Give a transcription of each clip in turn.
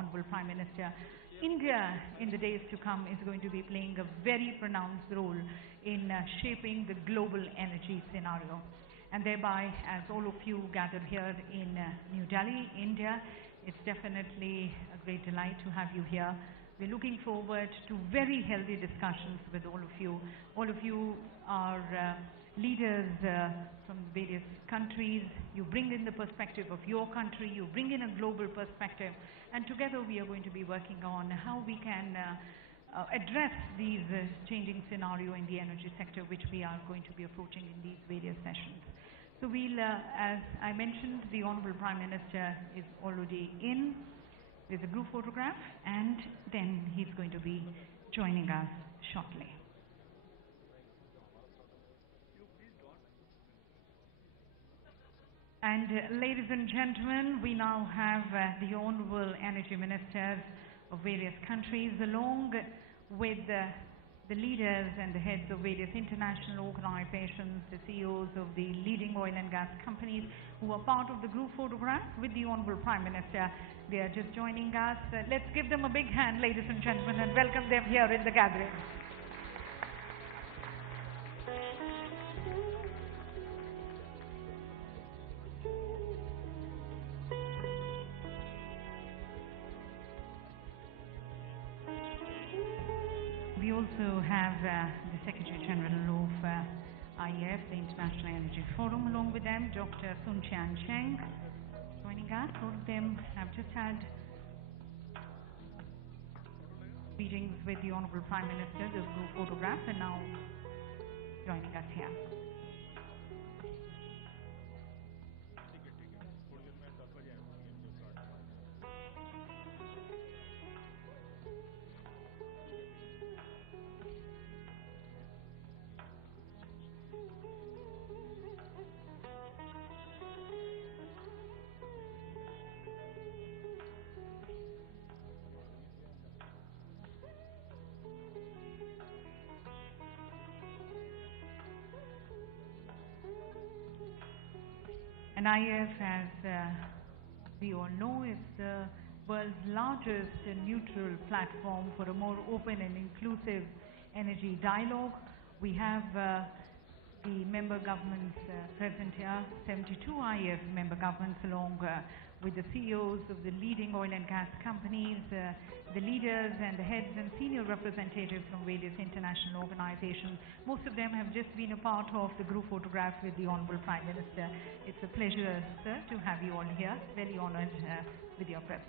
Honorable Prime Minister, India in the days to come is going to be playing a very pronounced role in shaping the global energy scenario. And thereby, as all of you gathered here in New Delhi, India, it's definitely a great delight to have you here. We're looking forward to very healthy discussions with all of you. All of you are leaders from various countries. You bring in the perspective of your country, you bring in a global perspective, and together we are going to be working on how we can address these changing scenario in the energy sector, which we are going to be approaching in these various sessions. So we'll, as I mentioned, the Honorable Prime Minister is already in. There's a group photograph, and then he's going to be joining us shortly. And ladies and gentlemen, we now have the Honorable Energy Ministers of various countries, along with the leaders and the heads of various international organizations, the CEOs of the leading oil and gas companies who are part of the group photograph with the Honorable Prime Minister. They are just joining us. Let's give them a big hand, ladies and gentlemen, and welcome them here in the gathering. We also have the Secretary General of IEF, the International Energy Forum, along with them, Dr. Sun Chian Cheng, joining us. All of them have just had meetings with the Honorable Prime Minister, the group photograph, and now joining us here. And IEF, as we all know, is the world's largest neutral platform for a more open and inclusive energy dialogue. We have the member governments present here, 72 IEF member governments, along with the CEOs of the leading oil and gas companies, the leaders and the heads and senior representatives from various international organizations. Most of them have just been a part of the group photograph with the Honorable Prime Minister. It's a pleasure, sir, to have you all here. Very honored with your presence.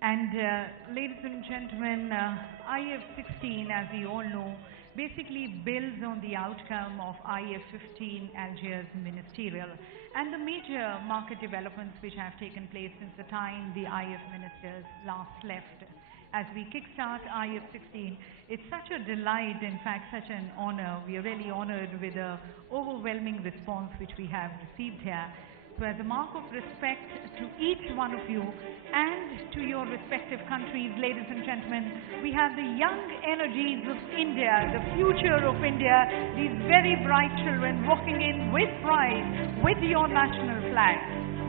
And ladies and gentlemen, IEF 16, as we all know, basically builds on the outcome of IEF 15 Algiers ministerial and the major market developments which have taken place since the time the IEF ministers last left. As we kickstart IEF 16, it's such a delight, in fact such an honor. We are really honored with the overwhelming response which we have received here. So as a mark of respect to each one of you and to your respective countries, ladies and gentlemen, we have the young energies of India, the future of India, these very bright children walking in with pride with your national flag.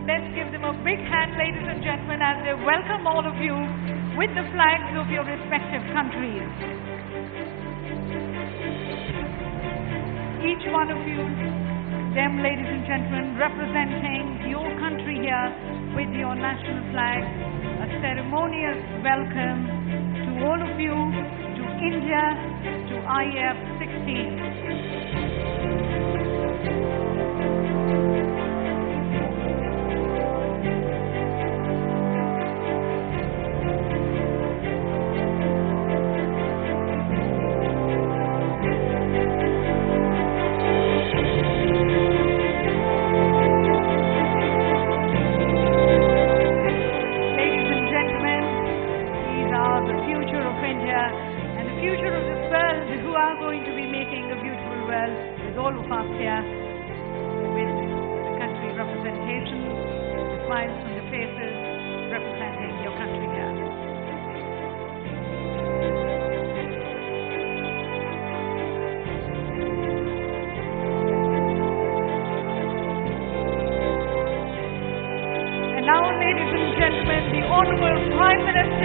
Let's give them a big hand, ladies and gentlemen, as they welcome all of you with the flags of your respective countries. Each one of you, them, ladies and gentlemen, representing your country here with your national flag, a ceremonious welcome to all of you, to India, to IEF 16.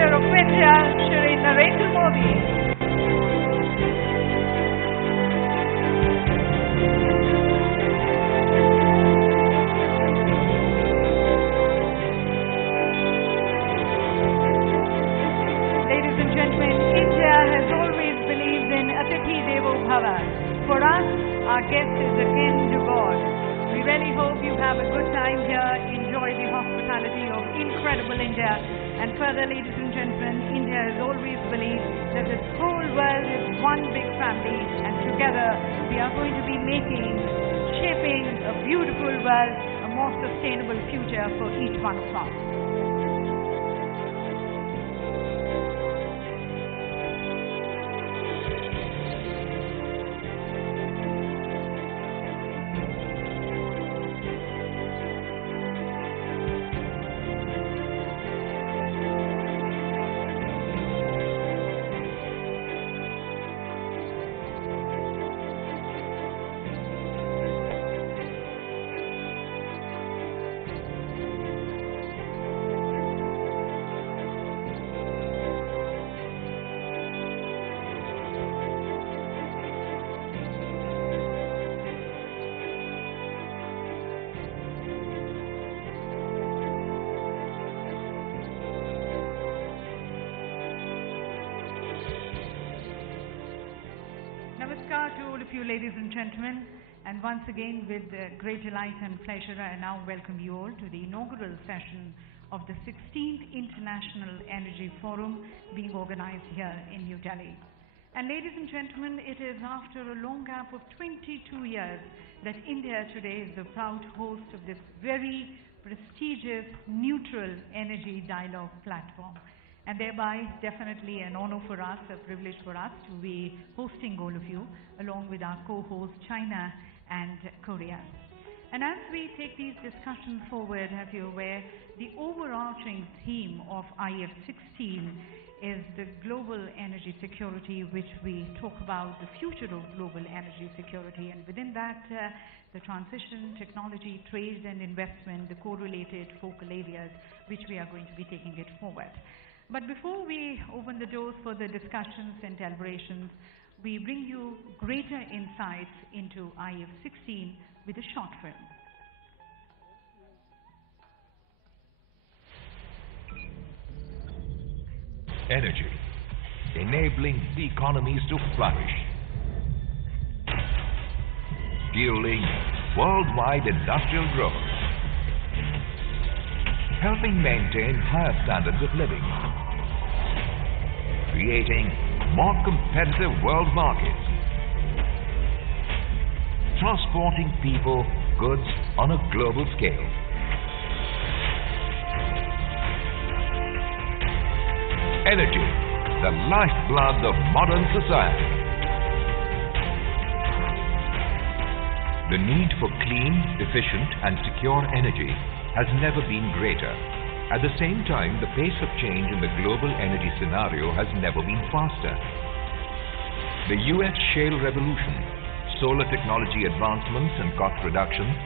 Leader of India, Shri Narendra Modi. For us, our guest is akin to God. We really hope you have a good time here, enjoy the hospitality of incredible India. And further, ladies and gentlemen, India has always believed that this whole world is one big family, and together we are going to be shaping a beautiful world, a more sustainable future for each one of us. Namaskar to all of you, ladies and gentlemen, and once again with great delight and pleasure I now welcome you all to the inaugural session of the 16th International Energy Forum being organized here in New Delhi. And ladies and gentlemen, it is after a long gap of 22 years that India today is the proud host of this very prestigious neutral energy dialogue platform. And thereby definitely an honor for us, a privilege for us to be hosting all of you along with our co-hosts China and Korea. And as we take these discussions forward, as you're aware, the overarching theme of IF16 is the global energy security, which we talk about the future of global energy security, and within that the transition, technology, trade and investment, the correlated focal areas which we are going to be taking it forward. But before we open the doors for the discussions and deliberations, we bring you greater insights into IF16 with a short film. Energy, enabling the economies to flourish, fueling worldwide industrial growth, helping maintain higher standards of living, creating more competitive world markets, transporting people, goods on a global scale. Energy, the lifeblood of modern society. The need for clean, efficient and secure energy has never been greater. At the same time, the pace of change in the global energy scenario has never been faster. The US shale revolution, solar technology advancements and cost reductions,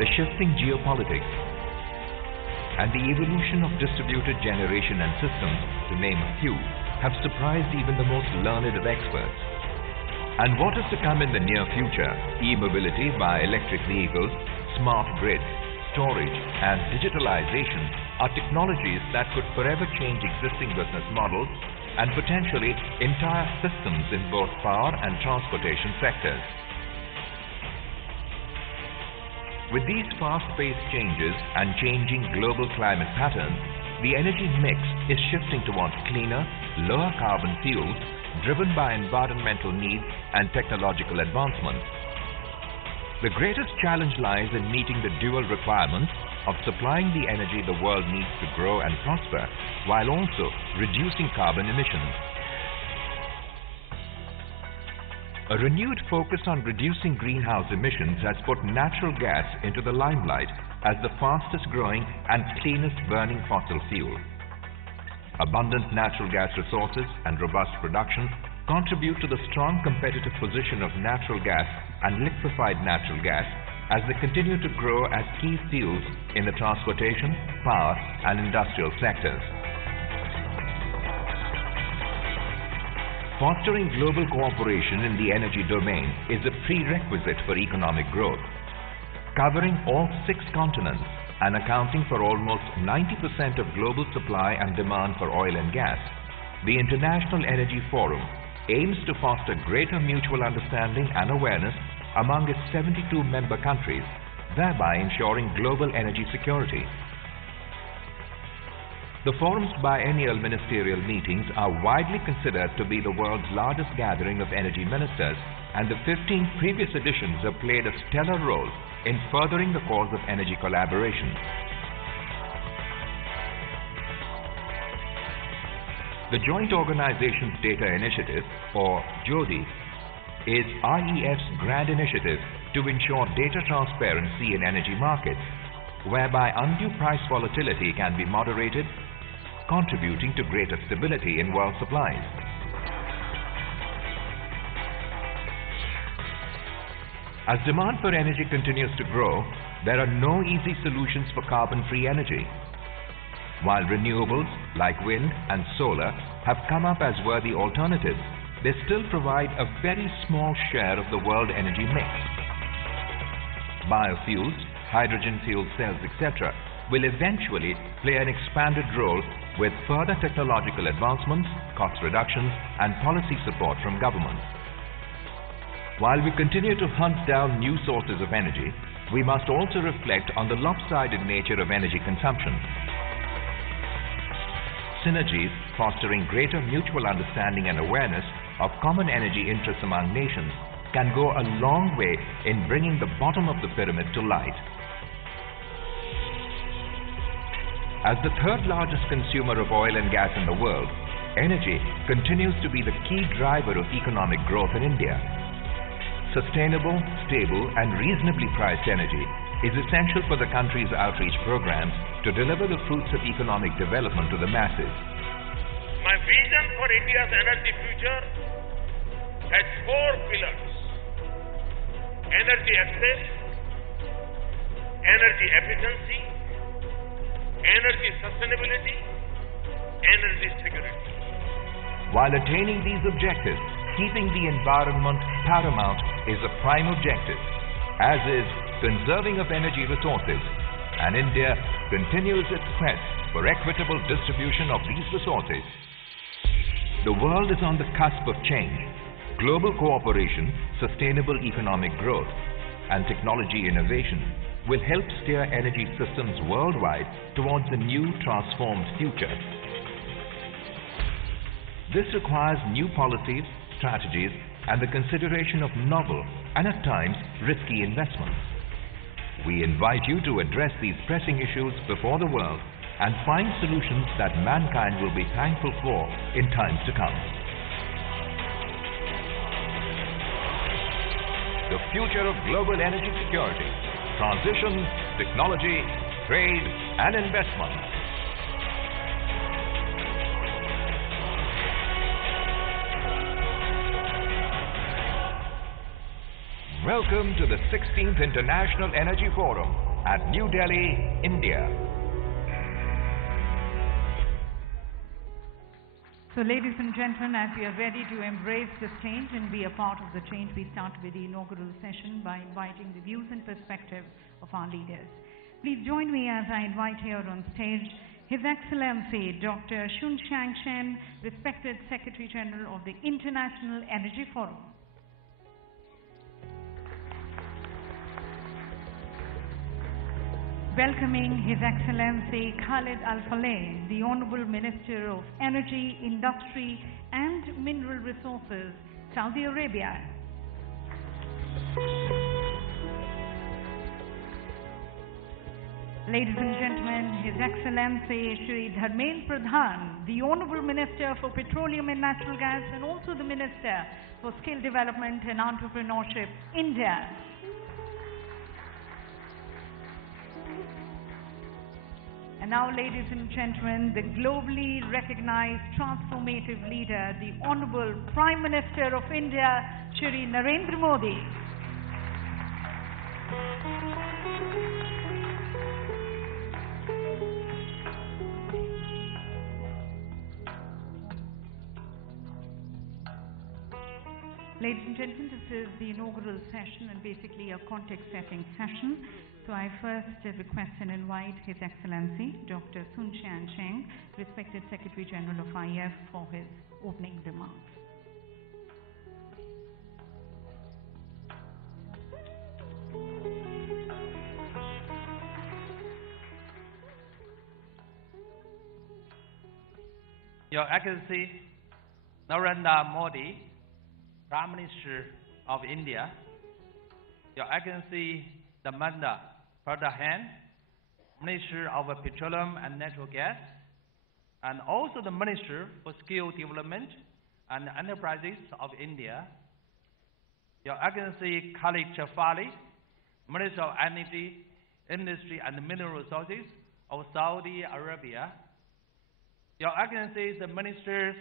the shifting geopolitics, and the evolution of distributed generation and systems, to name a few, have surprised even the most learned of experts. And what is to come in the near future, e-mobility via electric vehicles, smart grids, storage and digitalization are technologies that could forever change existing business models and potentially entire systems in both power and transportation sectors. With these fast-paced changes and changing global climate patterns, the energy mix is shifting towards cleaner, lower carbon fuels driven by environmental needs and technological advancements. The greatest challenge lies in meeting the dual requirements of supplying the energy the world needs to grow and prosper, while also reducing carbon emissions. A renewed focus on reducing greenhouse emissions has put natural gas into the limelight as the fastest growing and cleanest burning fossil fuel. Abundant natural gas resources and robust production contribute to the strong competitive position of natural gas and liquefied natural gas as they continue to grow as key fuels in the transportation, power and industrial sectors. Fostering global cooperation in the energy domain is a prerequisite for economic growth. Covering all 6 continents and accounting for almost 90% of global supply and demand for oil and gas, the International Energy Forum aims to foster greater mutual understanding and awareness among its 72 member countries, thereby ensuring global energy security. The forum's biennial ministerial meetings are widely considered to be the world's largest gathering of energy ministers, and the 15 previous editions have played a stellar role in furthering the cause of energy collaboration. The Joint Organizations Data Initiative, or JODI, is REF's grand initiative to ensure data transparency in energy markets, whereby undue price volatility can be moderated, contributing to greater stability in world supplies. As demand for energy continues to grow, there are no easy solutions for carbon-free energy. While renewables like wind and solar have come up as worthy alternatives, they still provide a very small share of the world energy mix. Biofuels, hydrogen fuel cells, etc. will eventually play an expanded role with further technological advancements, cost reductions, and policy support from governments. While we continue to hunt down new sources of energy, we must also reflect on the lopsided nature of energy consumption. Synergies fostering greater mutual understanding and awareness of common energy interests among nations can go a long way in bringing the bottom of the pyramid to light. As the 3rd largest consumer of oil and gas in the world, energy continues to be the key driver of economic growth in India. Sustainable, stable, and reasonably priced energy is essential for the country's outreach programs to deliver the fruits of economic development to the masses. My vision for India's energy future has 4 pillars: energy access, energy efficiency, energy sustainability, energy security. While attaining these objectives, keeping the environment paramount is a prime objective, as is conserving of energy resources, and India continues its quest for equitable distribution of these resources. The world is on the cusp of change. Global cooperation, sustainable economic growth, and technology innovation will help steer energy systems worldwide towards a new transformed future. This requires new policies, strategies, and the consideration of novel and at times risky investments. We invite you to address these pressing issues before the world and find solutions that mankind will be thankful for in times to come. The future of global energy security, transition, technology, trade, and investment. Welcome to the 16th International Energy Forum at New Delhi, India. So ladies and gentlemen, as we are ready to embrace this change and be a part of the change, we start with the inaugural session by inviting the views and perspectives of our leaders. Please join me as I invite here on stage His Excellency Dr. Shun Shang Shen, respected Secretary General of the International Energy Forum. Welcoming His Excellency Khalid Al-Faleh, the Honorable Minister of Energy, Industry and Mineral Resources, Saudi Arabia. Ladies and gentlemen, His Excellency Shri Dharmendra Pradhan, the Honorable Minister for Petroleum and Natural Gas and also the Minister for Skill Development and Entrepreneurship, India. And now, ladies and gentlemen, the globally recognized transformative leader, the Honorable Prime Minister of India, Shri Narendra Modi. Ladies and gentlemen, this is the inaugural session and basically a context-setting session. So I first request and invite His Excellency Dr. Sun Chian Cheng, respected Secretary General of IF, for his opening remarks. Your Excellency Narendra Modi, Prime Minister of India, Your Excellency Dharmendra Pradhan, Minister of Petroleum and Natural Gas, and also the Minister for Skill Development and Enterprises of India, Your Excellency Khalid Chafali, Minister of Energy, Industry and Mineral Resources of Saudi Arabia, Your Excellencies, the Ministers,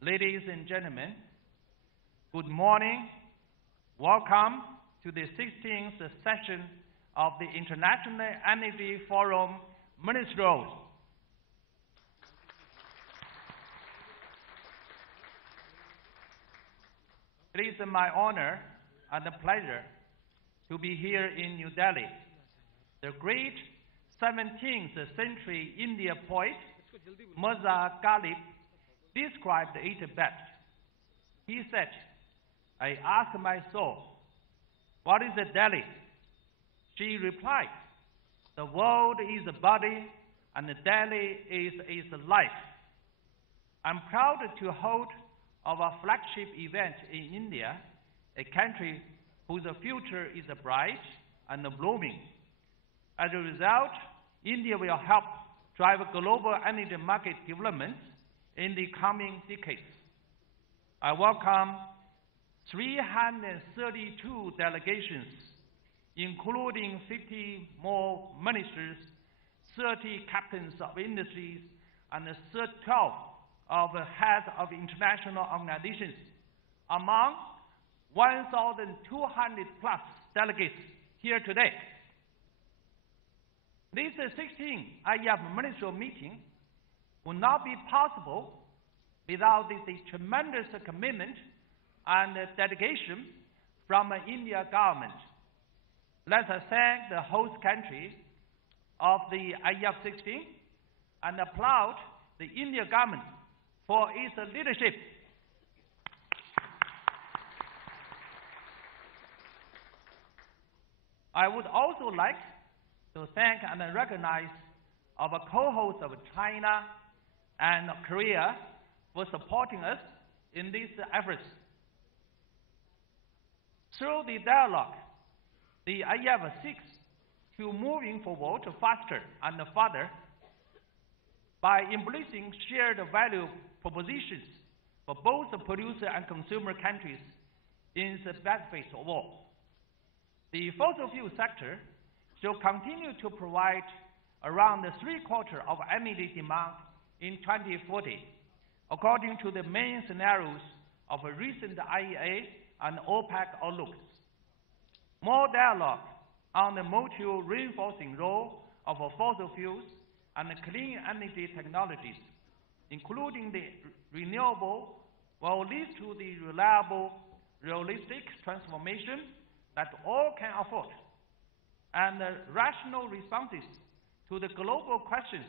ladies and gentlemen, good morning. Welcome to the 16th session of the International Energy Forum Ministerials. It is my honor and a pleasure to be here in New Delhi. The great 17th century Indian poet Mirza Ghalib described it best. He said, I asked my soul, what is a Delhi? She replied, the world is a body and the Delhi is life. I'm proud to hold our flagship event in India, a country whose future is bright and blooming. As a result, India will help drive global energy market development in the coming decades. I welcome 332 delegations, including 50 more ministers, 30 captains of industries, and 12 of heads of international organizations, among 1,200 plus delegates here today. This 16th IF ministerial meeting would not be possible without the tremendous commitment and dedication from the India government. Let us thank the host country of the IF 16 and applaud the India government for its leadership. I would also like to thank and recognize our co-hosts of China and Korea for supporting us in these efforts. Through the dialogue, the IF seeks to moving forward faster and further by embracing shared value propositions for both the producer and consumer countries in the benefit of all. The fossil fuel sector shall continue to provide around 3/4 of energy demand in 2040, according to the main scenarios of a recent IEA and OPEC outlooks. More dialogue on the mutual reinforcing role of fossil fuels and clean energy technologies, including the renewable, will lead to the reliable, realistic transformation that all can afford, and rational responses to the global questions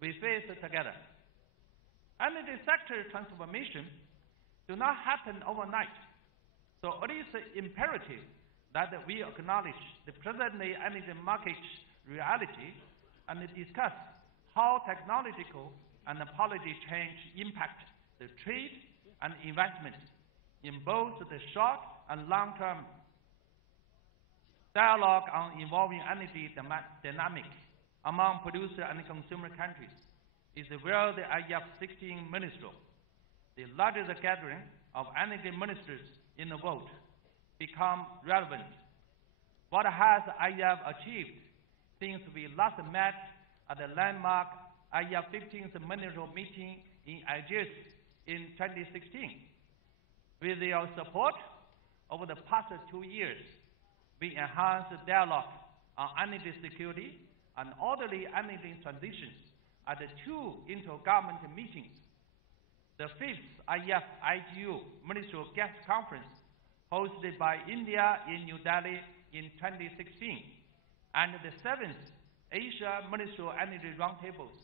we face together. Energy sector transformation do not happen overnight, so it is imperative that we acknowledge the present energy market reality and discuss how technological and policy change impact the trade and investment in both the short and long term. Dialogue on evolving energy dynamics among producer and consumer countries is where the IF 16 Ministerial, the largest gathering of energy ministers in the world, become relevant. What has IF achieved since we last met at the landmark IF 15th Ministerial meeting in Algiers in 2016? With your support over the past 2 years, we enhanced dialogue on energy security and orderly energy transitions at the 2 intergovernmental meetings. the 5th IGU Ministerial Gas Conference hosted by India in New Delhi in 2016, and the 7th Asia Ministerial Energy Roundtables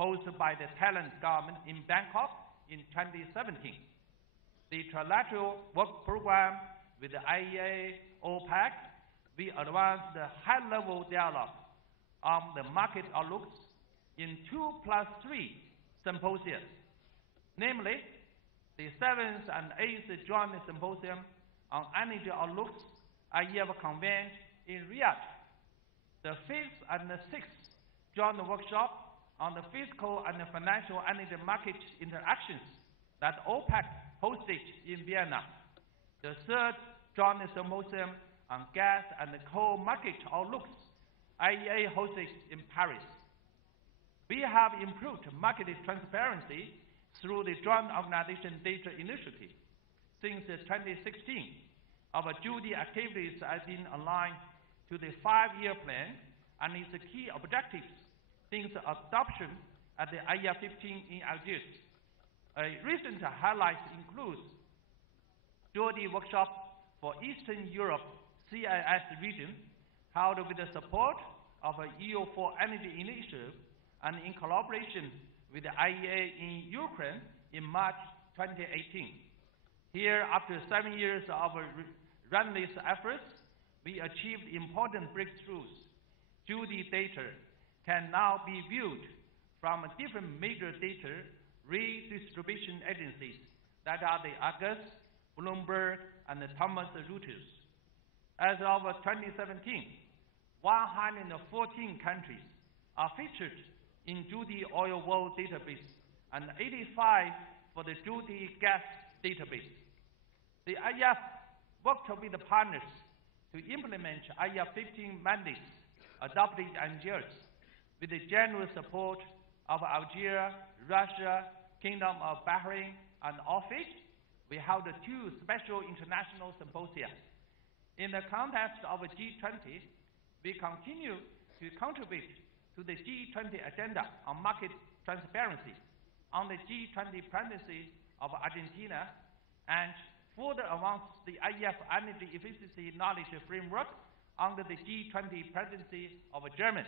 hosted by the Thailand government in Bangkok in 2017. The trilateral work program with the IEA, OPEC, we advanced the high-level dialogue on the market outlooks in 2+3 symposia, namely the 7th and 8th Joint Symposium on Energy Outlooks IEF convened in Riyadh, the 5th and the 6th Joint Workshop on the Fiscal and Financial Energy Market Interactions that OPEC hosted in Vienna, the 3rd Joint Symposium on Gas and Coal Market Outlooks IEA hosted in Paris. We have improved market transparency through the Joint Organization Data Initiative. Since 2016, our duty activities have been aligned to the 5-year plan and its key objectives since adoption at the IEF 15 in Algiers. Recent highlights include duty workshop for Eastern Europe CIS region, held with the support of a EU4 Energy Initiative and in collaboration with the IEA in Ukraine in March 2018. Here, after 7 years of relentless efforts, we achieved important breakthroughs. Duty data can now be viewed from different major data redistribution agencies that are the Argus, Bloomberg, and the Thomson Reuters. As of 2017, 114 countries are featured in Duty Oil World Database and 85 for the Duty Gas Database. The IEF worked with the partners to implement IEF 15 mandates adopted in Algiers with the generous support of Algeria, Russia, Kingdom of Bahrain, and OFIC. We held 2 special international symposia. In the context of G20, we continue to contribute to the G20 agenda on market transparency on the G20 presidency of Argentina and further advance the IEF Energy Efficiency Knowledge Framework under the G20 presidency of Germany.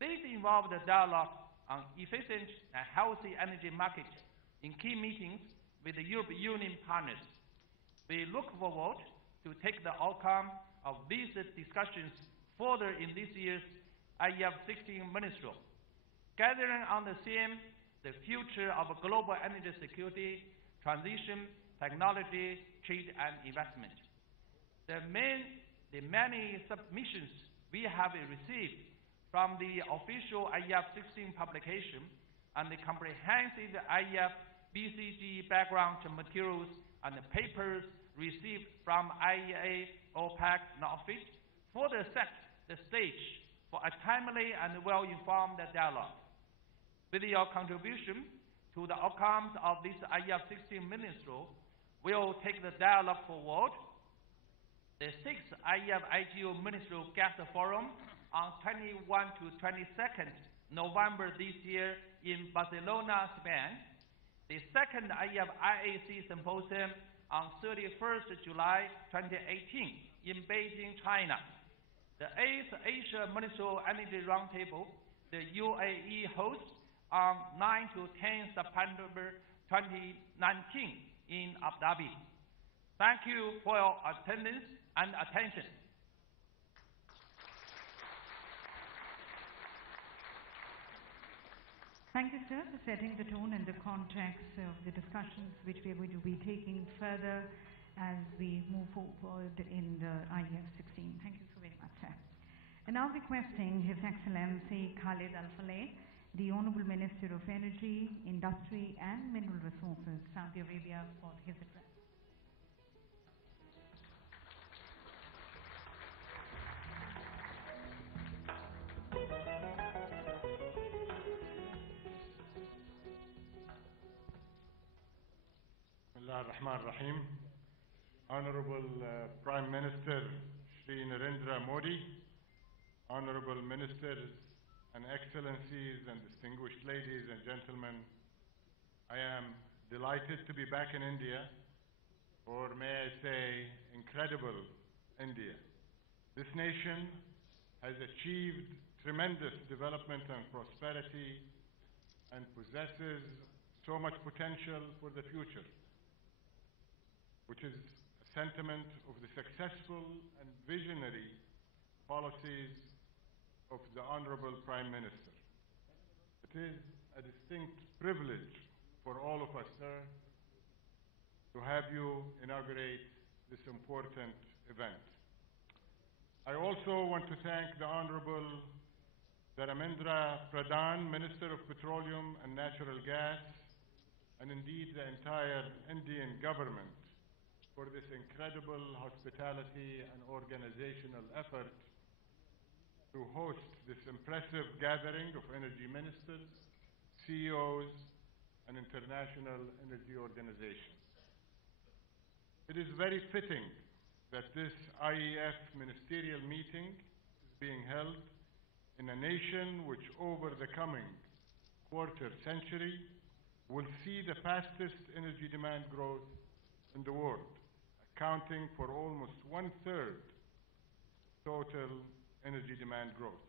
This involved a dialogue on efficient and healthy energy markets in key meetings with the European Union partners. We look forward to take the outcome of these discussions further in this year's IEF 16 Ministerial, gathering on the theme, the future of global energy security, transition, technology, trade, and investment. The many submissions we have received from the official IEF 16 publication and the comprehensive IEF BCG background materials and the papers received from IEA, OPEC, and OFIC further set the stage for a timely and well-informed dialogue. With your contribution to the outcomes of this IEF 16 Ministerial, we will take the dialogue forward. The 6th IEF IGU Ministerial Gas Forum on 21 to 22nd November this year in Barcelona, Spain. The 2nd IEF IAC Symposium on 31st July 2018 in Beijing, China. The 8th Asia Ministerial Energy Roundtable, the UAE hosts on 9 to 10 September 2019 in Abu Dhabi. Thank you for your attendance and attention. Thank you, sir, for setting the tone and the context of the discussions which we are going to be taking further as we move forward in the IEF 16. Thank you so very much, sir. And now requesting His Excellency Khalid Al-Faleh, the Honorable Minister of Energy, Industry and Mineral Resources, Saudi Arabia, for his address. Ar-Rahman Rahim. Honorable Prime Minister Shri Narendra Modi, Honorable Ministers and Excellencies and distinguished ladies and gentlemen, I am delighted to be back in India, or may I say, incredible India. This nation has achieved tremendous development and prosperity and possesses so much potential for the future, which is a sentiment of the successful and visionary policies of the Honorable Prime Minister. It is a distinct privilege for all of us, sir, to have you inaugurate this important event. I also want to thank the Honorable Dharmendra Pradhan, Minister of Petroleum and Natural Gas, and indeed the entire Indian government for this incredible hospitality and organizational effort to host this impressive gathering of energy ministers, CEOs, and international energy organizations. It is very fitting that this IEF ministerial meeting is being held in a nation which over the coming quarter century will see the fastest energy demand growth in the world, accounting for almost 1/3 total energy demand growth.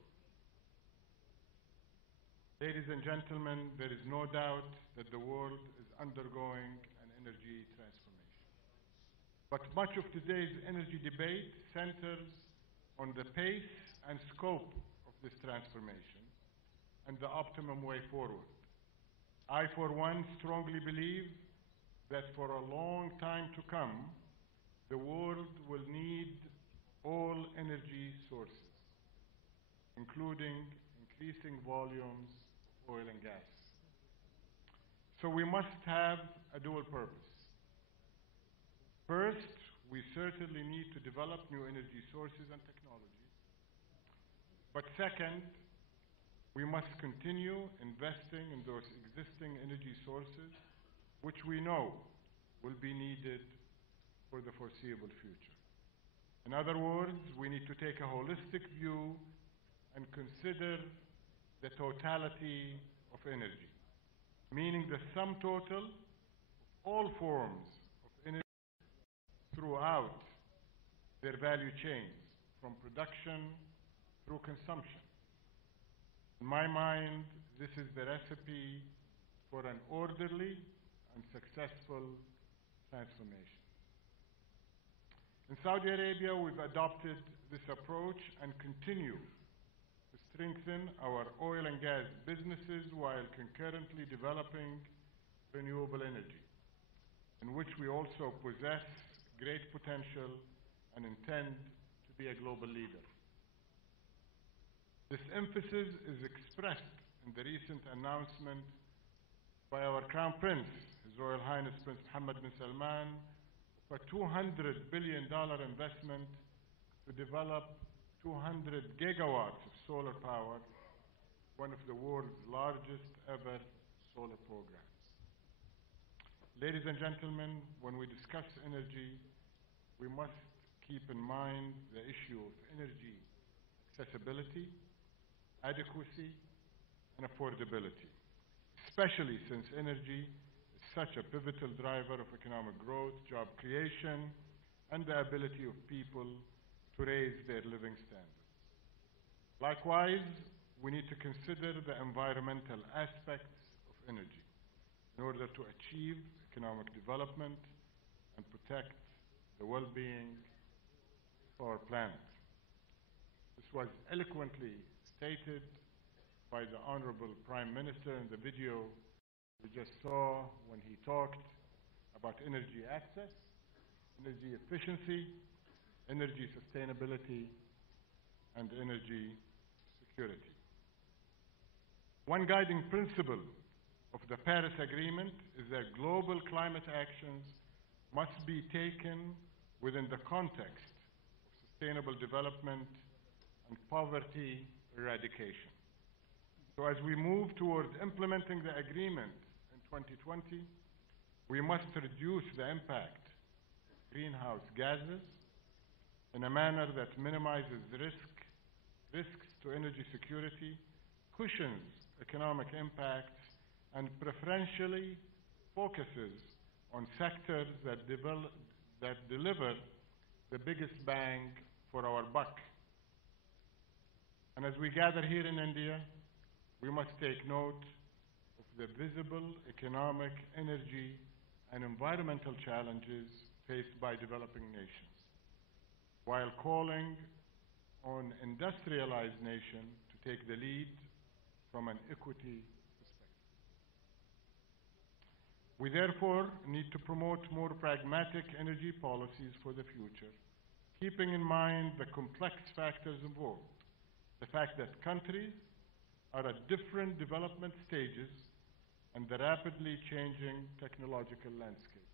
Ladies and gentlemen, there is no doubt that the world is undergoing an energy transformation. But much of today's energy debate centers on the pace and scope of this transformation and the optimum way forward. I, for one, strongly believe that for a long time to come, the world will need all energy sources, including increasing volumes of oil and gas. So we must have a dual purpose. First, we certainly need to develop new energy sources and technologies. But second, we must continue investing in those existing energy sources, which we know will be needed for the foreseeable future. In other words, we need to take a holistic view and consider the totality of energy, meaning the sum total of all forms of energy throughout their value chains, from production through consumption. In my mind, this is the recipe for an orderly and successful transformation. In Saudi Arabia, we've adopted this approach and continue to strengthen our oil and gas businesses while concurrently developing renewable energy, in which we also possess great potential and intend to be a global leader. This emphasis is expressed in the recent announcement by our Crown Prince, His Royal Highness Prince Mohammed bin Salman, of a $200 billion investment to develop 200 gigawatts of solar power, one of the world's largest ever solar programs. Ladies and gentlemen, when we discuss energy, we must keep in mind the issue of energy accessibility, adequacy, and affordability, especially since energy is such a pivotal driver of economic growth, job creation, and the ability of people to raise their living standards. Likewise, we need to consider the environmental aspects of energy in order to achieve economic development and protect the well-being of our planet. This was eloquently stated by the Honorable Prime Minister in the video we just saw when he talked about energy access, energy efficiency, energy sustainability, and energy security. One guiding principle of the Paris Agreement is that global climate actions must be taken within the context of sustainable development and poverty eradication. So as we move towards implementing the agreement in 2020, we must reduce the impact of greenhouse gases in a manner that minimizes risks to energy security, cushions economic impacts, and preferentially focuses on sectors that deliver the biggest bang for our buck. And as we gather here in India, we must take note of the visible economic, energy, and environmental challenges faced by developing nations, while calling on industrialized nations to take the lead from an equity perspective. We therefore need to promote more pragmatic energy policies for the future, keeping in mind the complex factors involved, the fact that countries are at different development stages and the rapidly changing technological landscape.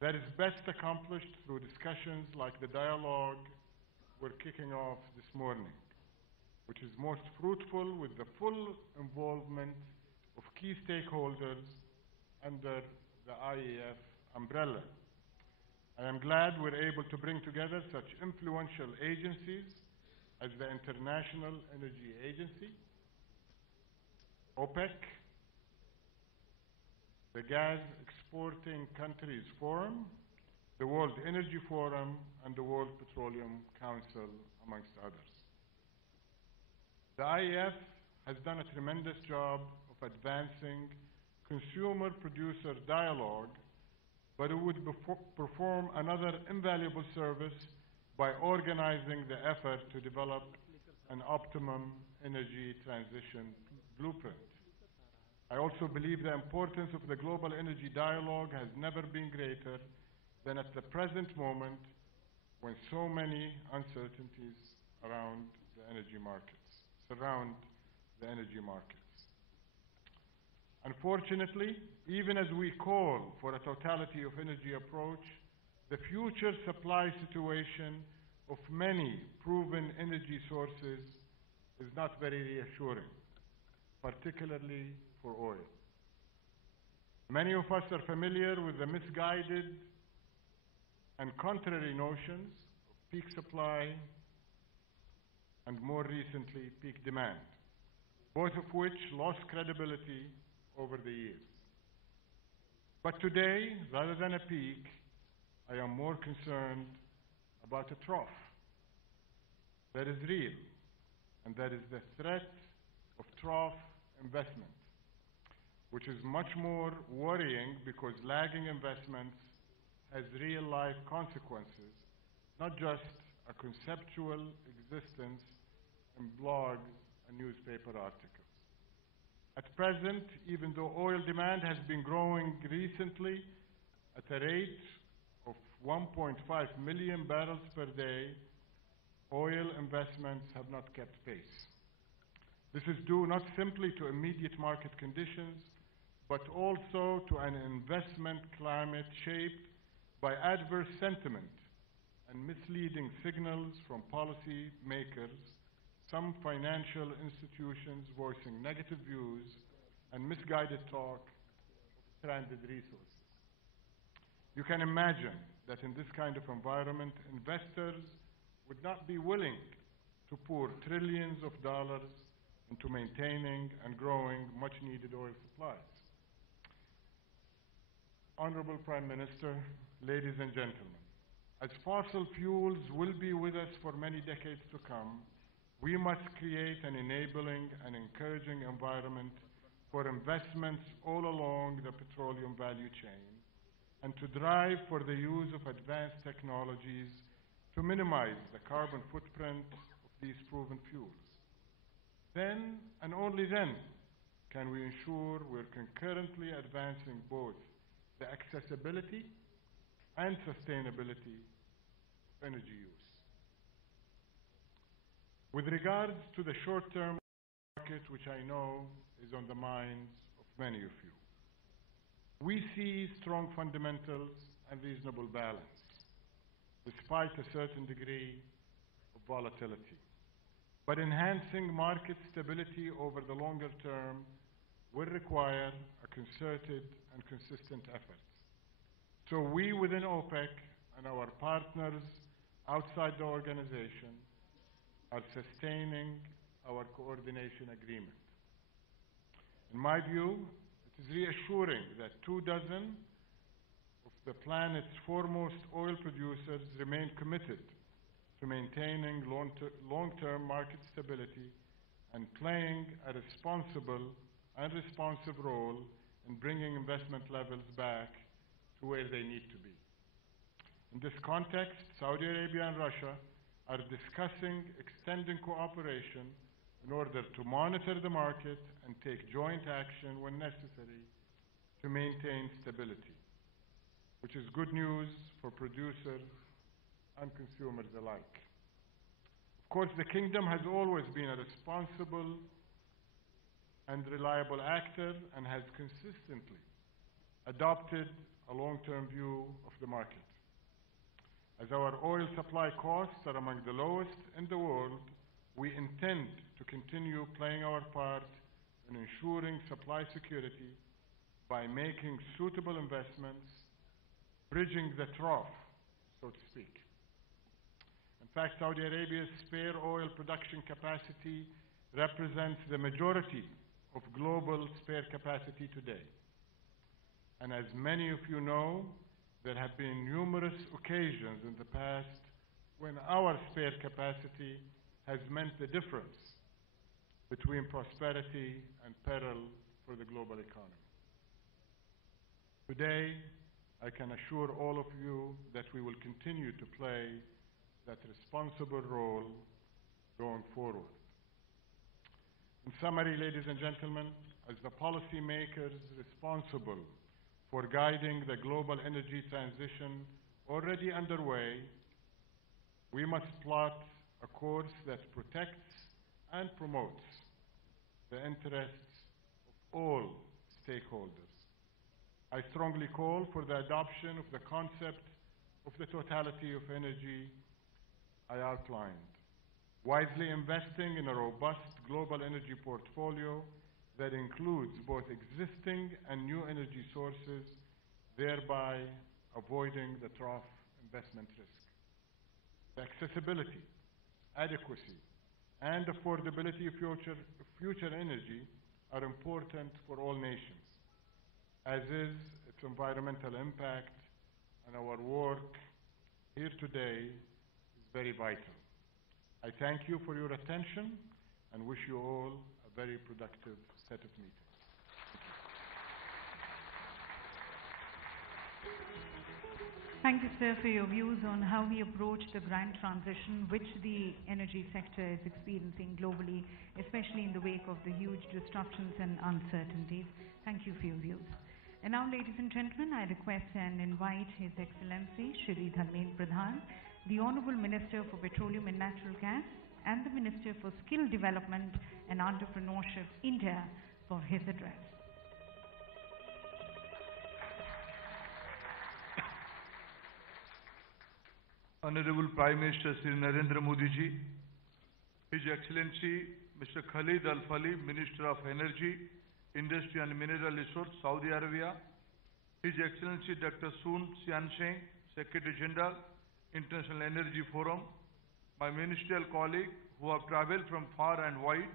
That is best accomplished through discussions like the dialogue we're kicking off this morning, which is most fruitful with the full involvement of key stakeholders under the IEF umbrella. I am glad we're able to bring together such influential agencies as the International Energy Agency, OPEC, the Gas Exporting Countries Forum, the World Energy Forum, and the World Petroleum Council, amongst others. The IEF has done a tremendous job of advancing consumer-producer dialogue, but it would perform another invaluable service by organizing the effort to develop an optimum energy transition blueprint. I also believe the importance of the global energy dialogue has never been greater than at the present moment when so many uncertainties surround the energy markets. Unfortunately, even as we call for a totality of energy approach, the future supply situation of many proven energy sources is not very reassuring, particularly for oil. Many of us are familiar with the misguided and contrary notions of peak supply and more recently peak demand, both of which lost credibility over the years. But today, rather than a peak, I am more concerned about a trough that is real, and that is the threat of trough investment, which is much more worrying because lagging investments has real-life consequences, not just a conceptual existence in blogs and newspaper articles. At present, even though oil demand has been growing recently at a rate of 1.5 million barrels per day, oil investments have not kept pace. This is due not simply to immediate market conditions, but also to an investment climate shaped by adverse sentiment and misleading signals from policy makers, some financial institutions voicing negative views, and misguided talk of stranded resources. You can imagine that in this kind of environment, investors would not be willing to pour trillions of dollars into maintaining and growing much-needed oil supplies. Honorable Prime Minister, ladies and gentlemen, as fossil fuels will be with us for many decades to come, we must create an enabling and encouraging environment for investments all along the petroleum value chain, and to drive for the use of advanced technologies to minimize the carbon footprint of these proven fuels. Then, and only then, can we ensure we're concurrently advancing both the accessibility and sustainability of energy use. With regards to the short-term market, which I know is on the minds of many of you, we see strong fundamentals and reasonable balance, despite a certain degree of volatility. But enhancing market stability over the longer term will require a concerted and consistent effort. So we within OPEC and our partners outside the organization are sustaining our coordination agreement. In my view, It is reassuring that 24 of the planet's foremost oil producers remain committed to maintaining long-term market stability and playing a responsible and responsive role in bringing investment levels back to where they need to be. In this context, Saudi Arabia and Russia are discussing extending cooperation in order to monitor the market and take joint action when necessary to maintain stability, which is good news for producers and consumers alike. Of course, the Kingdom has always been a responsible and reliable actor and has consistently adopted a long-term view of the market. As our oil supply costs are among the lowest in the world, we intend to continue playing our part in ensuring supply security by making suitable investments, bridging the trough, so to speak. In fact, Saudi Arabia's spare oil production capacity represents the majority of global spare capacity today. And as many of you know, there have been numerous occasions in the past when our spare capacity has meant the difference between prosperity and peril for the global economy. Today, I can assure all of you that we will continue to play that responsible role going forward. In summary, ladies and gentlemen, as the policymakers responsible for guiding the global energy transition already underway, we must plot a course that protects and promotes the interests of all stakeholders. I strongly call for the adoption of the concept of the totality of energy I outlined, wisely investing in a robust global energy portfolio that includes both existing and new energy sources, thereby avoiding the trough investment risk. The accessibility, adequacy, and affordability of future energy are important for all nations, as is its environmental impact, and our work here today is very vital. I thank you for your attention and wish you all a very productive set of meetings. Thank you, sir, for your views on how we approach the grand transition which the energy sector is experiencing globally, especially in the wake of the huge disruptions and uncertainties. Thank you for your views. And now, ladies and gentlemen, I request and invite His Excellency Shri Dharmendra Pradhan, the Honorable Minister for Petroleum and Natural Gas and the Minister for Skill Development and Entrepreneurship, India, for his address. Honorable Prime Minister Sri Narendra Modi ji, His Excellency Mr. Khalid Al Falih, Minister of Energy, Industry and Mineral Resources, Saudi Arabia, His Excellency Dr. Sun Xiansheng, Secretary General, International Energy Forum, my ministerial colleagues who have traveled from far and wide,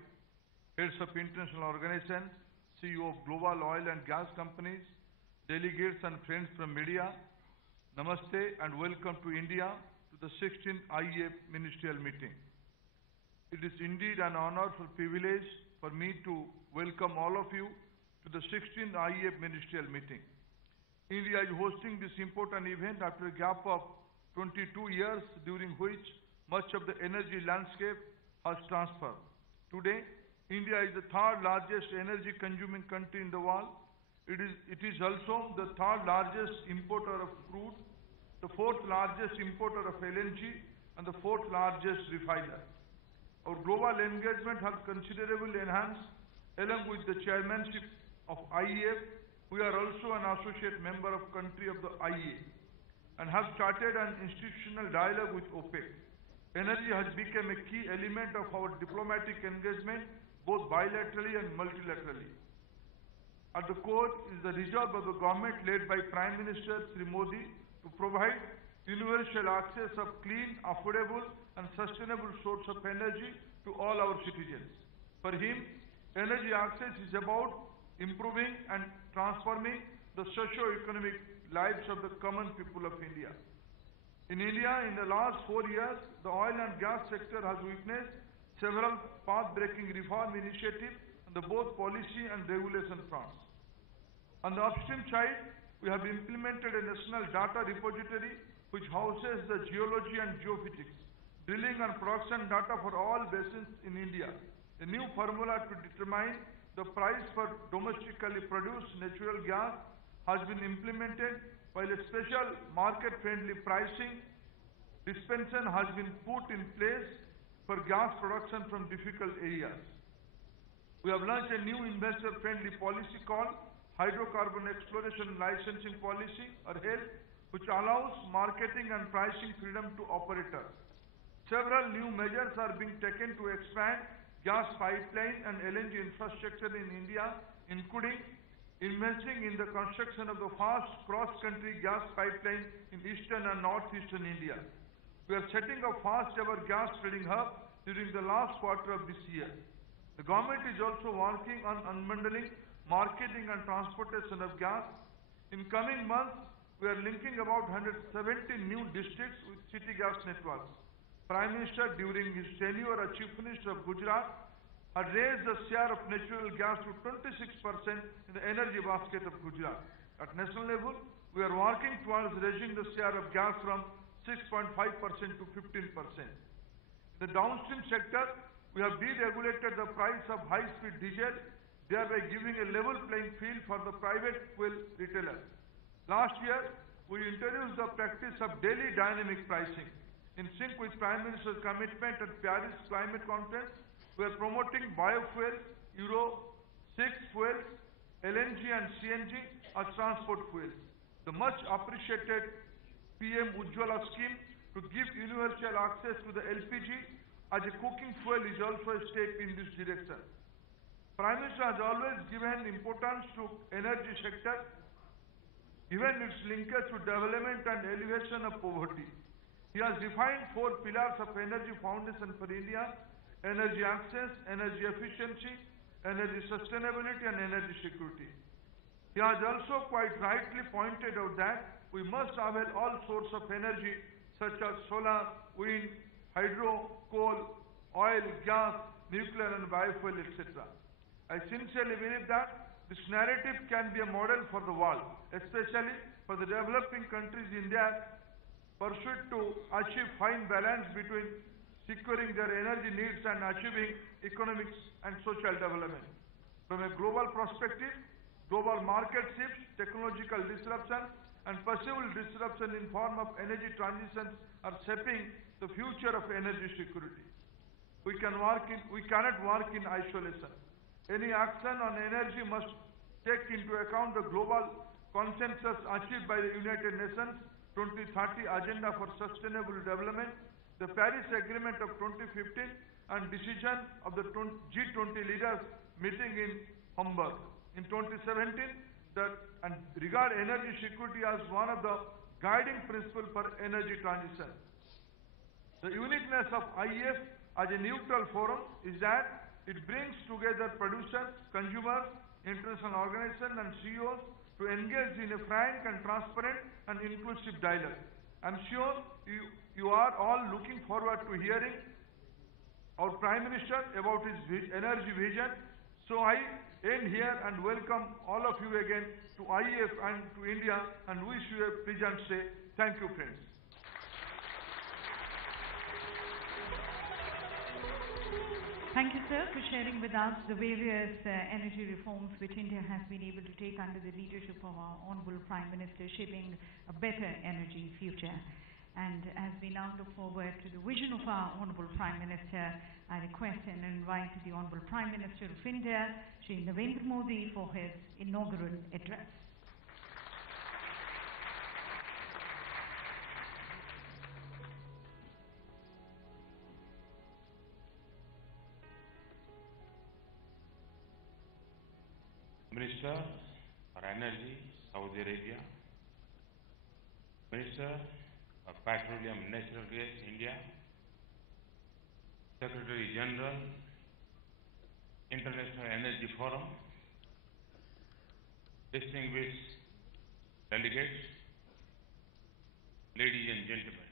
heads of international organizations, CEO of global oil and gas companies, delegates and friends from media, Namaste and welcome to India to the 16th IEA Ministerial Meeting. It is indeed an honor and privilege for me to welcome all of you to the 16th IEA Ministerial Meeting. India is hosting this important event after a gap of 22 years during which much of the energy landscape has transformed. Today, India is the third largest energy consuming country in the world. It is also the third largest importer of crude, the fourth largest importer of LNG, and the fourth largest refiner. Our global engagement has considerably enhanced along with the chairmanship of IEA. We are also an associate member of country of the IEA and have started an institutional dialogue with OPEC. Energy has become a key element of our diplomatic engagement, both bilaterally and multilaterally. At the core is the resolve of the government led by Prime Minister Sri Modi to provide universal access of clean, affordable and sustainable source of energy to all our citizens. For him, energy access is about improving and transforming the socio-economic lives of the common people of India. In India, in the last 4 years, the oil and gas sector has witnessed several path-breaking reform initiatives on the both policy and regulation fronts. On the upstream side, we have implemented a national data repository which houses the geology and geophysics, drilling and production data for all basins in India. A new formula to determine the price for domestically produced natural gas has been implemented, while a special market-friendly pricing dispensation has been put in place for gas production from difficult areas. We have launched a new investor-friendly policy called Hydrocarbon Exploration Licensing Policy, or HELP, which allows marketing and pricing freedom to operators. Several new measures are being taken to expand gas pipeline and LNG infrastructure in India, including investing in the construction of the fast cross-country gas pipeline in eastern and northeastern India. We are setting a fast-ever gas trading hub during the last quarter of this year. The government is also working on unbundling marketing and transportation of gas. In coming months, we are linking about 170 new districts with city gas networks. Prime Minister, during his tenure as Chief Minister of Gujarat, had raised the share of natural gas to 26% in the energy basket of Gujarat. At national level, we are working towards raising the share of gas from 6.5% to 15%. In the downstream sector, we have deregulated the price of high-speed diesel, thereby giving a level playing field for the private fuel retailers. Last year, we introduced the practice of daily dynamic pricing. In sync with Prime Minister's commitment at Paris Climate Conference, we are promoting biofuels, Euro 6 fuels, LNG and CNG as transport fuels. The much appreciated PM Ujjwala scheme to give universal access to the LPG as a cooking fuel is also a step in this direction. Prime Minister has always given importance to energy sector, given its linkage to development and elevation of poverty. He has defined 4 pillars of energy foundation for India: energy access, energy efficiency, energy sustainability and energy security. He has also quite rightly pointed out that we must avail all sources of energy such as solar, wind, hydro, coal, oil, gas, nuclear and biofuel, etc. I sincerely believe that this narrative can be a model for the world, especially for the developing countries in their pursuit to achieve fine balance between securing their energy needs and achieving economic and social development. From a global perspective, global market shifts, technological disruption, and possible disruption in form of energy transitions are shaping the future of energy security. We cannot work in isolation. Any action on energy must take into account the global consensus achieved by the United Nations 2030 Agenda for Sustainable Development, the Paris Agreement of 2015, and decision of the G20 leaders meeting in Hamburg in 2017 and regard energy security as one of the guiding principles for energy transition. The uniqueness of IEF as a neutral forum is that it brings together producers, consumers, international organizations and CEOs to engage in a frank and transparent and inclusive dialogue. I'm sure you are all looking forward to hearing our Prime Minister about his energy vision. So I end here and welcome all of you again to IEF and to India and wish you a pleasant stay. Thank you, friends. Thank you, sir, for sharing with us the various energy reforms which India has been able to take under the leadership of our Honorable Prime Minister, shaping a better energy future. And as we now look forward to the vision of our Honorable Prime Minister, I request and invite the Honorable Prime Minister of India, Shri Narendra Modi, for his inaugural address. Minister for Energy, Saudi Arabia. Minister of Petroleum and Natural Gas, India. Secretary General, International Energy Forum. distinguished delegates, ladies and gentlemen,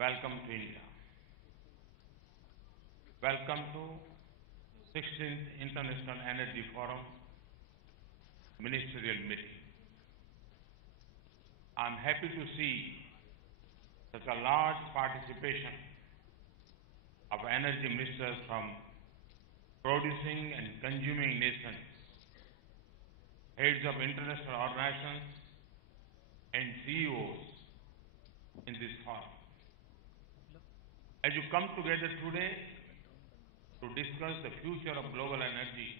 welcome to India. Welcome to 16th International Energy Forum Ministerial Meeting. I am happy to see such a large participation of energy ministers from producing and consuming nations, heads of international organizations, and CEOs in this forum. As you come together today to discuss the future of global energy,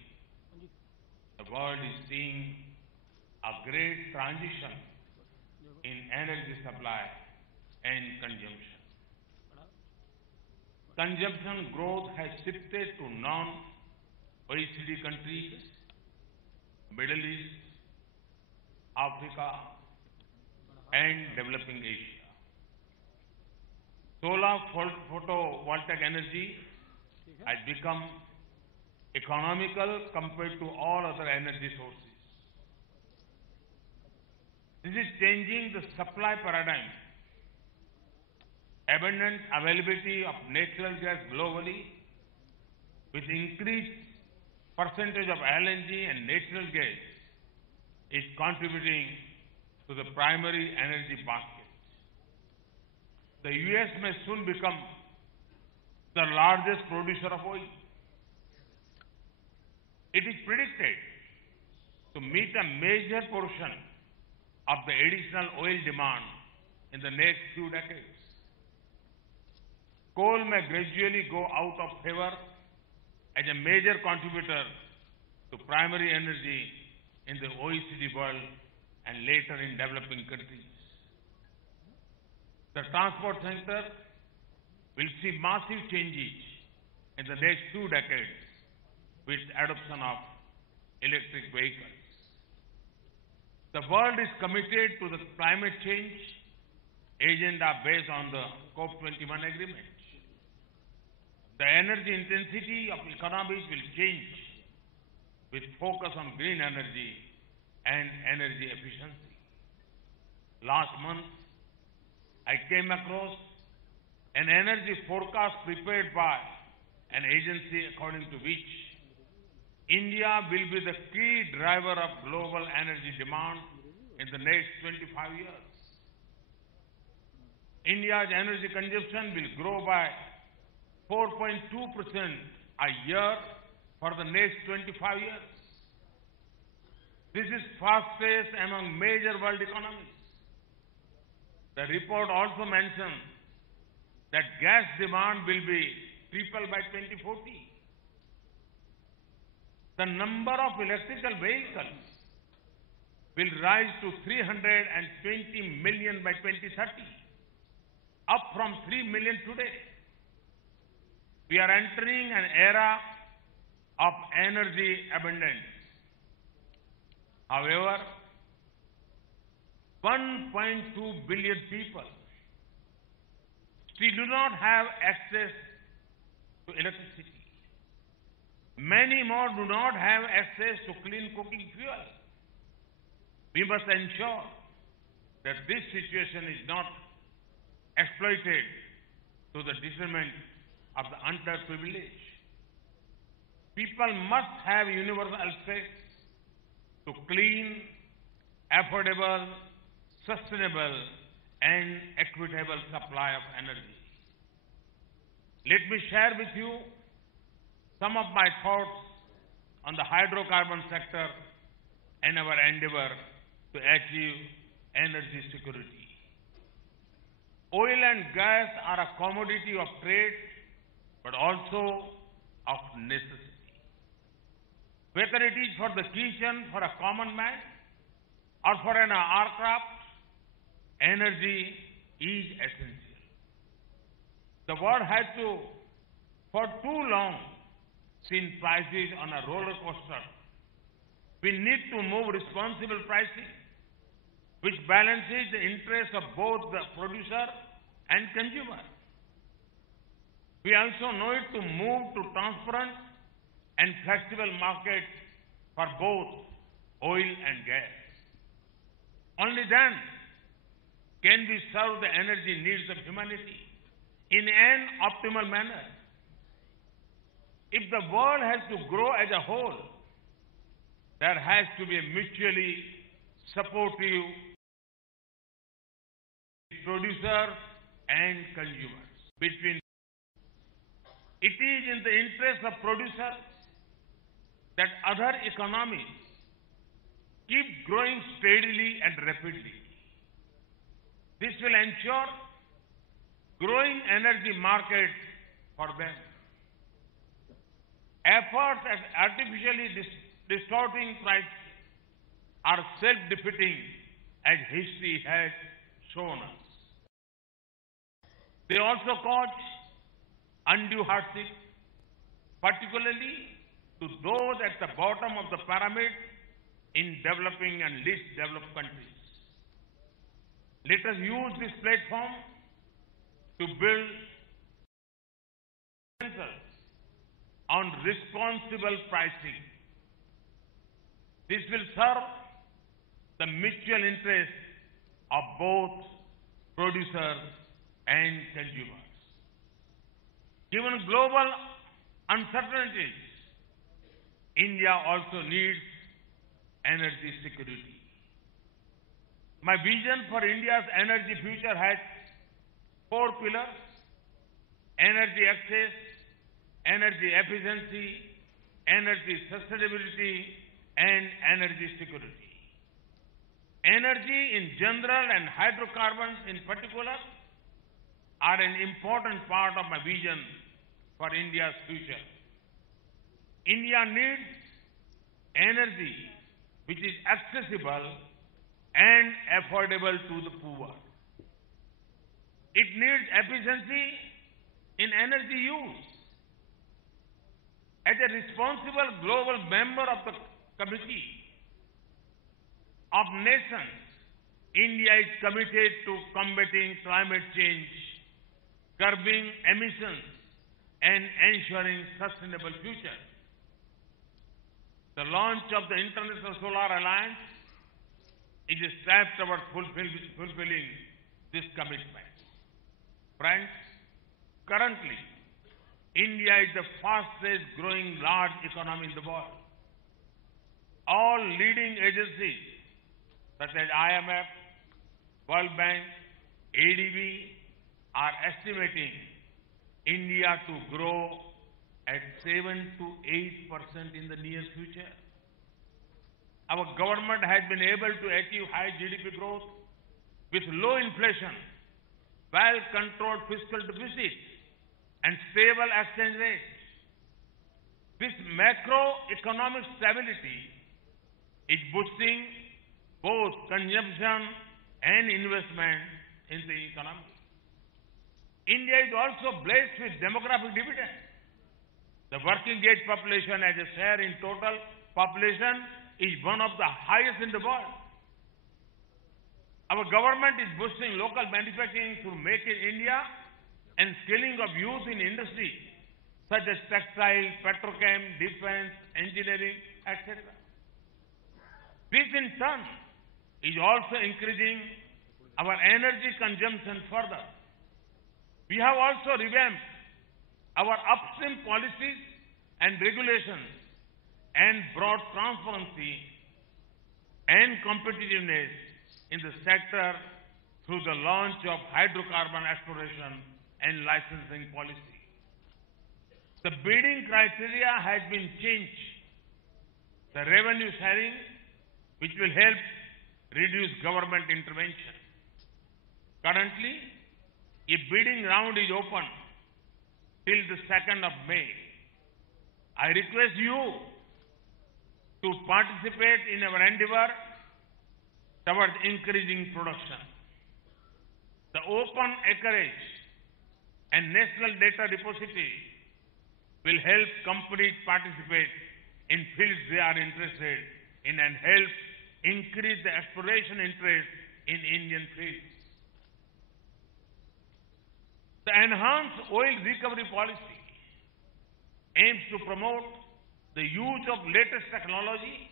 the world is seeing a great transition in energy supply and consumption. Consumption growth has shifted to non-OECD countries, Middle East, Africa, and developing Asia. Solar photovoltaic energy has become economical compared to all other energy sources. This is changing the supply paradigm. Abundant availability of natural gas globally, with increased percentage of LNG and natural gas, is contributing to the primary energy basket. The US may soon become the largest producer of oil. It is predicted to meet a major portion of the additional oil demand in the next few decades. Coal may gradually go out of favor as a major contributor to primary energy in the OECD world and later in developing countries. The transport sector will see massive changes in the next 2 decades with adoption of electric vehicles. The world is committed to the climate change agenda based on the COP21 agreement. The energy intensity of economies will change with focus on green energy and energy efficiency. Last month, I came across an energy forecast prepared by an agency according to which India will be the key driver of global energy demand in the next 25 years. India's energy consumption will grow by 4.2% a year for the next 25 years. This is fastest among major world economies. The report also mentions that gas demand will be triple by 2040. The number of electrical vehicles will rise to 320 million by 2030, up from 3 million today. We are entering an era of energy abundance. However, 1.2 billion people still do not have access to electricity. Many more do not have access to clean cooking fuel. We must ensure that this situation is not exploited to the detriment of the underprivileged. People must have universal access to clean, affordable, sustainable, and equitable supply of energy. Let me share with you some of my thoughts on the hydrocarbon sector and our endeavor to achieve energy security. Oil and gas are a commodity of trade, but also of necessity. Whether it is for the kitchen, for a common man, or for an aircraft, energy is essential. The world has for too long, seen prices on a roller coaster. We need to move responsible pricing, which balances the interests of both the producer and consumer. We also need to move to transparent and flexible markets for both oil and gas. Only then can we serve the energy needs of humanity in an optimal manner. If the world has to grow as a whole, there has to be a mutually supportive producer and consumers. It is in the interest of producers that other economies keep growing steadily and rapidly. This will ensure growing energy markets for them. Efforts at artificially distorting prices are self-defeating, as history has shown us. They also cause undue hardship, particularly to those at the bottom of the pyramid in developing and least developed countries. Let us use this platform to build consensus on responsible pricing. This will serve the mutual interest of both producers and consumers. Given global uncertainties, India also needs energy security. My vision for India's energy future has 4 pillars: energy access, energy efficiency, energy sustainability, and energy security. Energy in general and hydrocarbons in particular are an important part of my vision for India's future. India needs energy which is accessible and affordable to the poor. It needs efficiency in energy use. As a responsible global member of the Committee of Nations, India is committed to combating climate change, curbing emissions, and ensuring sustainable future. The launch of the International Solar Alliance is a step towards fulfilling this commitment. Friends, currently, India is the fastest growing large economy in the world. All leading agencies such as IMF, World Bank, ADB are estimating India to grow at 7 to 8% in the near future. Our government has been able to achieve high GDP growth with low inflation, well-controlled fiscal deficit, and stable exchange rates. This macroeconomic stability is boosting both consumption and investment in the economy. India is also blessed with demographic dividend. The working age population as a share in total population is one of the highest in the world. Our government is boosting local manufacturing through Make in India and skilling of youth in industries such as textile, petrochem, defense, engineering, etc. This in turn is also increasing our energy consumption further. We have also revamped our upstream policies and regulations and brought transparency and competitiveness in the sector through the launch of hydrocarbon exploration and licensing policy. The bidding criteria has been changed. The revenue sharing, which will help reduce government intervention. Currently, a bidding round is open till the 2nd of May. I request you to participate in our endeavor towards increasing production. The open acreage and national data repository will help companies participate in fields they are interested in and help increase the exploration interest in Indian fields. The enhanced oil recovery policy aims to promote the use of latest technology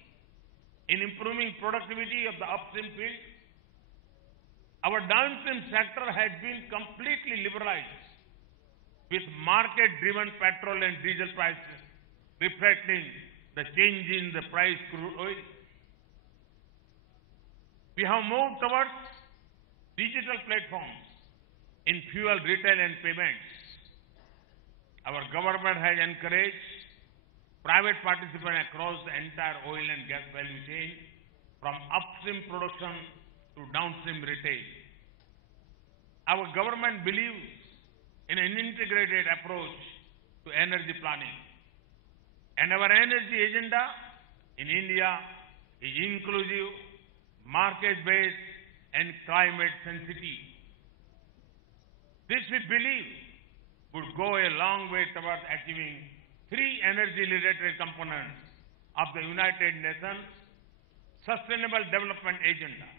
in improving productivity of the upstream field. Our downstream sector has been completely liberalized with market-driven petrol and diesel prices reflecting the change in the price of crude oil. We have moved towards digital platforms in fuel retail and payments. Our government has encouraged private participation across the entire oil and gas value chain, from upstream production to downstream retail. Our government believes in an integrated approach to energy planning. And our energy agenda in India is inclusive, market-based, and climate-sensitive. This, we believe, would go a long way towards achieving three energy-related components of the United Nations Sustainable Development Agenda,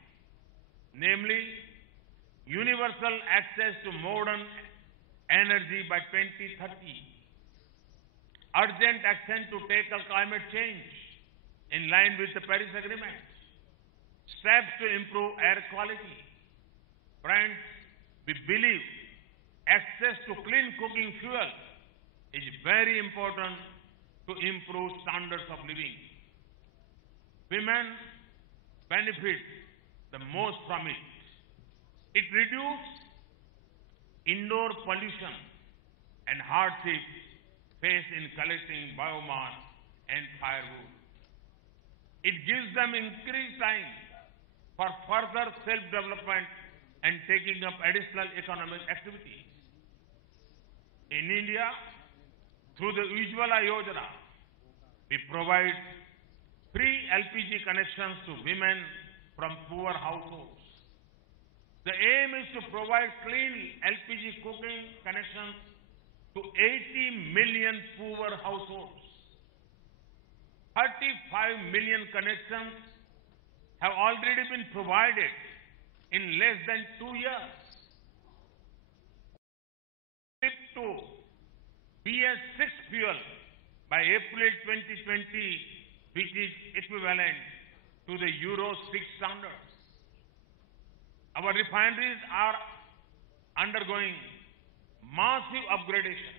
namely universal access to modern energy by 2030, urgent action to tackle climate change in line with the Paris Agreement, steps to improve air quality. Friends, we believe access to clean cooking fuel is very important to improve standards of living. Women benefit the most from it. It reduces indoor pollution and hardships faced in collecting biomass and firewood. It gives them increased time for further self-development and taking up additional economic activities. In India, through the Ujjwala Yojana, we provide free LPG connections to women from poor households. The aim is to provide clean LPG cooking connections to 80 million poor households. 35 million connections have already been provided in less than 2 years. Shift to BS6 fuel by April 2020, which is equivalent to the Euro 6 standards. Our refineries are undergoing massive upgradation.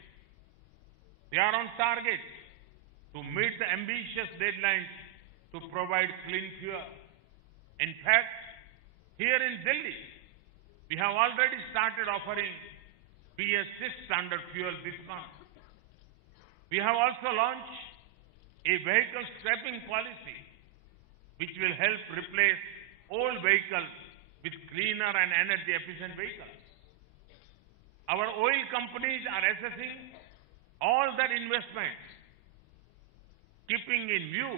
They are on target to meet the ambitious deadlines to provide clean fuel. In fact, here in Delhi, we have already started offering BS6 standard fuel this month. We have also launched a vehicle scrapping policy which will help replace old vehicles with cleaner and energy-efficient vehicles. Our oil companies are assessing all their investments, keeping in view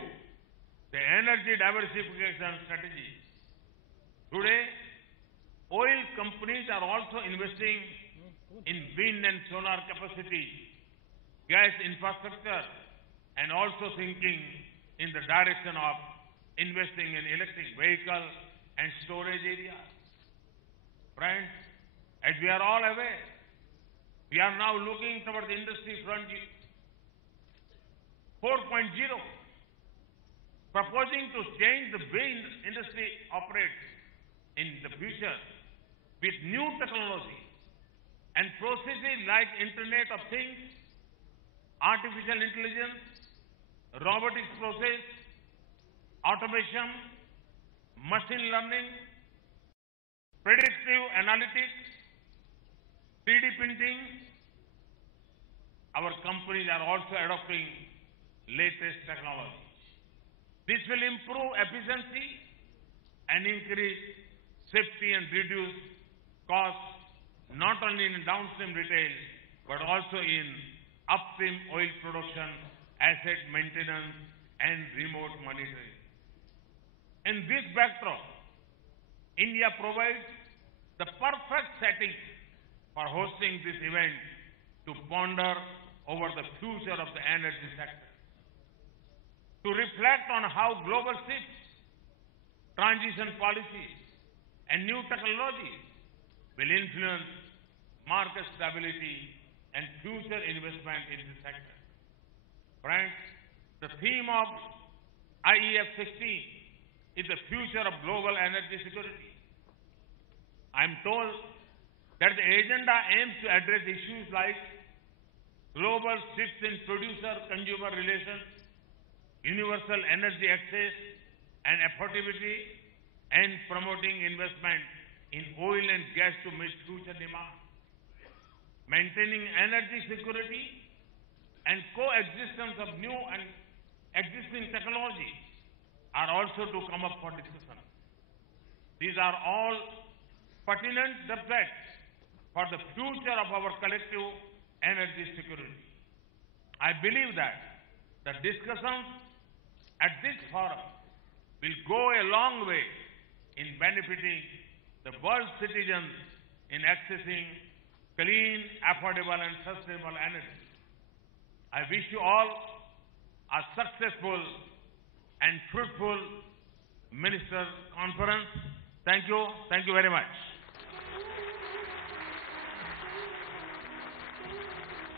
the energy diversification strategies. Today, oil companies are also investing in wind and solar capacity, gas infrastructure, and also thinking in the direction of investing in electric vehicles and storage areas. Friends, as we are all aware, we are now looking towards the industry front 4.0, proposing to change the way industry operates in the future with new technology and processes like Internet of Things, artificial intelligence, robotics process, automation, machine learning, predictive analytics, 3D printing. Our companies are also adopting latest technologies. This will improve efficiency and increase safety and reduce costs not only in downstream retail but also in upstream oil production, asset maintenance, and remote monitoring. In this backdrop, India provides the perfect setting for hosting this event to ponder over the future of the energy sector, to reflect on how global shifts, transition policies, and new technologies will influence market stability and future investment in this sector. Friends, the theme of IEF 16 is the future of global energy security. I am told that the agenda aims to address issues like global shifts in producer-consumer relations, universal energy access and affordability, and promoting investment in oil and gas to meet future demand. Maintaining energy security and coexistence of new and existing technologies are also to come up for discussion. These are all pertinent subjects for the future of our collective energy security. I believe that the discussions at this forum will go a long way in benefiting the world's citizens in accessing clean, affordable and sustainable energy. I wish you all a successful and fruitful Minister Conference. Thank you. Thank you very much.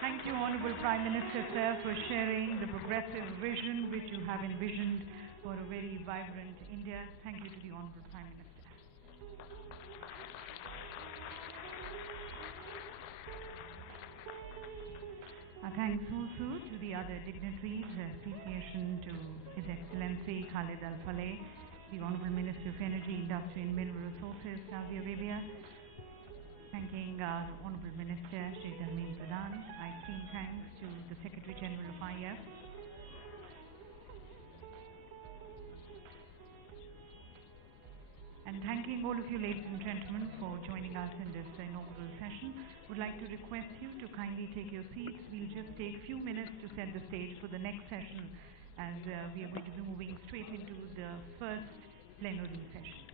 Thank you, Honorable Prime Minister, sir, for sharing the progressive vision which you have envisioned for a very vibrant India. Thank you to the Honorable Prime Minister. Our thanks also to the other dignitaries, appreciation to His Excellency Khalid Al-Faleh, the Honorable Minister of Energy, Industry and Mineral Resources, Saudi Arabia. Thanking our Honorable Minister, Sheikh Amin Pradhan. I extend thanks to the Secretary General of IF. And thanking all of you, ladies and gentlemen, for joining us in this inaugural session. Would like to request you to kindly take your seats. We'll just take a few minutes to set the stage for the next session, as we are going to be moving straight into the first plenary session.